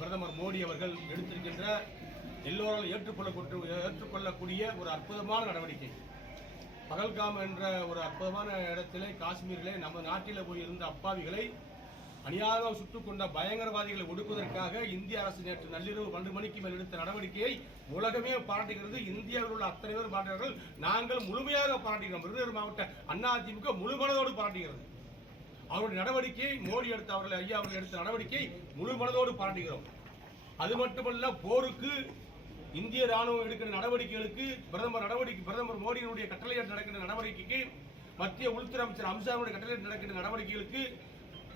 பிரதமர் மோடி அவர்கள் எடுத்திருக்கின்ற எல்லோரால் ஏற்றுக்கொள்ளக்கூடிய ஒரு அற்புதமான நடவடிக்கை. பகல்காம் என்ற ஒரு அற்புதமான இடத்திலே காஷ்மீரிலே நம்ம நாட்டில் போய் இருந்த அப்பாவிகளை அநியாயமாக சுட்டுக் கொண்ட பயங்கரவாதிகளை ஒடுக்குவதற்காக இந்திய அரசு நேற்று நள்ளிரவு 12 மணிக்கு மேல் எடுத்த நடவடிக்கையை உலகமே பாராட்டுகிறது. இந்தியாவில் உள்ள அத்தனை பேர் பாராட்டுகிறார்கள். நாங்கள் முழுமையாக பாராட்டுகிறோம். விருதுநகர் மாவட்ட அதிமுக முழுமனதோடு பாராட்டுகிறது. அவருடைய நடவடிக்கையை மோடி எடுத்த ஐயா அவர்கள் எடுத்த நடவடிக்கையை முழு மனதோடு பாராட்டுகிறோம். அது மட்டுமல்ல, போருக்கு இந்திய ராணுவம் எடுக்கிற நடவடிக்கைகளுக்கு பிரதமர் மோடியினுடைய கட்டளையிட்டு நடக்கின்ற நடவடிக்கைக்கு, மத்திய உள்துறை அமைச்சர் அமித்ஷாவுடைய கட்டளையிட்டு நடக்கின்ற நடவடிக்கைகளுக்கு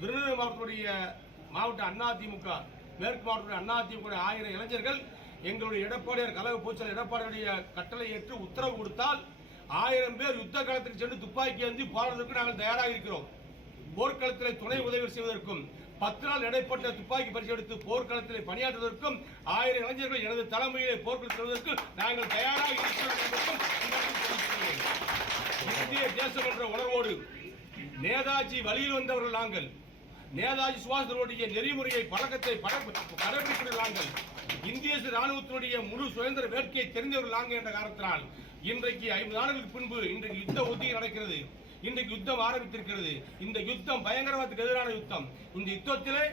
விருதுநகர் மாவட்ட அதிமுக மேற்கு மாவட்ட அதிமுக 1000 இளைஞர்கள் எங்களுடைய எடப்பாடியார் கழக பொதுச்செயலாளர் எடப்பாடியுடைய கட்டளை ஏற்று உத்தரவு கொடுத்தால் 1000 பேர் யுத்த காலத்துக்கு சென்று துப்பாக்கி ஏந்தி போராடுவதற்கு நாங்கள் தயாராக இருக்கிறோம். போர்க்களத்தில் துணை உதவி செய்வதற்கும் 10 நாள் இடைப்பட்ட துப்பாக்கி பரிசு எடுத்து போர்க்களத்தில் பணியாற்றுவதற்கும் 1000 இளைஞர்கள் எனது தலைமையிலே போர்க்களத்தில் செல்வதற்கு நாங்கள் தயாராக இருக்கிறோம் என்பதற்கும் இந்திய தேசம் என்ற உணர்வோடு நேதாஜி வழியில் வந்தவர்கள் நாங்கள். நேதாஜி சுபாஷ் நெறிமுறையை பழக்கத்தை கடைபிடிக்கிற நாங்கள். இந்திய ராணுவத்தினுடைய முழு சுதந்திர வேட்கையை தெரிந்தவர்கள் நாங்கள் என்ற காரணத்தினால் இன்றைக்கு 50 ஆண்டுகளுக்கு பின்பு இன்றைக்கு யுத்த ஒத்திகை நடக்கிறது. இன்றைக்கு யுத்தம் ஆரம்பித்திருக்கிறது. இந்த யுத்தம் பயங்கரவாதத்துக்கு எதிரான யுத்தம். இந்த யுத்தத்திலே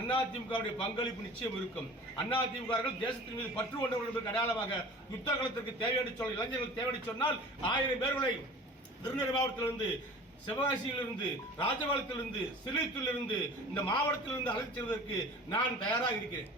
அதிமுகவுடைய பங்களிப்பு நிச்சயம் இருக்கும். அதிமுக தேசத்தின் மீது பற்று கொண்டவர்கள் என்பதற்கு அடையாளமாக யுத்த காலத்திற்கு தேவையான சொல் இளைஞர்கள் தேவையான சொன்னால் 1000 பேர்களை விருதுநகர் மாவட்டத்திலிருந்து, சிவகாசியிலிருந்து, ராஜபாளையத்திலிருந்து, சிலித்தூரிலிருந்து, இந்த மாவட்டத்திலிருந்து அழைத்து செல்வதற்கு நான் தயாராக இருக்கிறேன்.